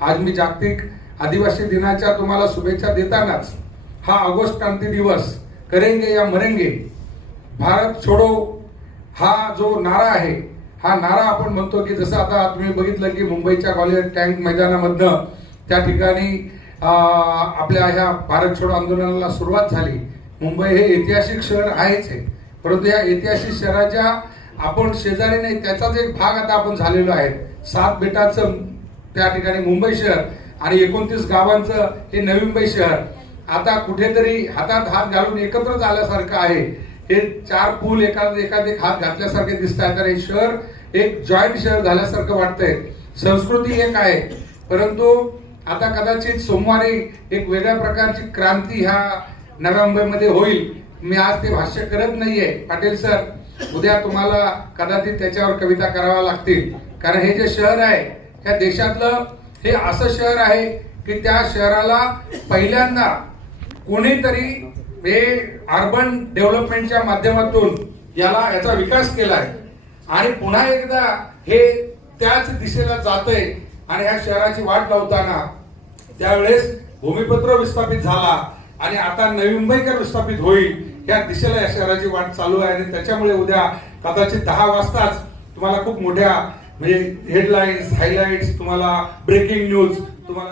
आज मी जागतिक आदिवासी दिनाच्या तुम्हाला शुभेच्छा देतानाच हा ऑगस्ट क्रांती दिवस करेंगे या मरेंगे, भारत छोडो हा जो नारा आहे, हा नारा आपण म्हणतो की जसं आता तुम्ही बघितलं की मुंबईच्या ग्वाल्हेर टँक मैदानामधनं त्या ठिकाणी आपल्या ह्या भारत छोडो आंदोलनाला सुरुवात झाली. मुंबई हे ऐतिहासिक शहर आहेच आहे, परंतु या ऐतिहासिक शहराच्या आपण शेजारी नाही, त्याचाच एक भाग आता आपण झालेलो आहे. 7 बेटाचं त्या ठिकाणी मुंबई शहर आणि 29 गावांचं हे नवी मुंबई शहर आता कुठेतरी हातात हात घालून एकत्र झाल्यासारखं आहे. हे 4 पूल एकात एक हात घातल्यासारखे दिसत आहे. तर हे शहर एक जॉईंट शहर झाल्यासारखं वाटतंय. संस्कृती एक आहे, परंतु आता कदाचित सोमवारी एक वेगळ्या प्रकारची क्रांती ह्या नव्या मुंबईमध्ये होईल. मी आज ते भाष्य करत नाहीये पाटील सर, उद्या तुम्हाला कदाचित त्याच्यावर कविता कराव्या लागतील. कारण हे जे शहर आहे ह्या देशातलं हे असं शहर आहे की त्या शहराला पहिल्यांदा कोणीतरी हे अर्बन डेव्हलपमेंटच्या माध्यमातून याचा विकास केलाय आणि पुन्हा एकदा हे त्याच दिशेला जातंय. आणि ह्या शहराची वाट लावताना त्यावेळेस भूमिपत्र विस्थापित झाला आणि आता नवी मुंबईकर विस्थापित होईल, या दिशेला या शहराची वाट चालू आहे. आणि त्याच्यामुळे उद्या कदाचित 10 वाजताच तुम्हाला खूप मोठ्या म्हणजे हेडलाईन्स, हायलाइट्स, तुम्हाला ब्रेकिंग न्यूज तुम्हाला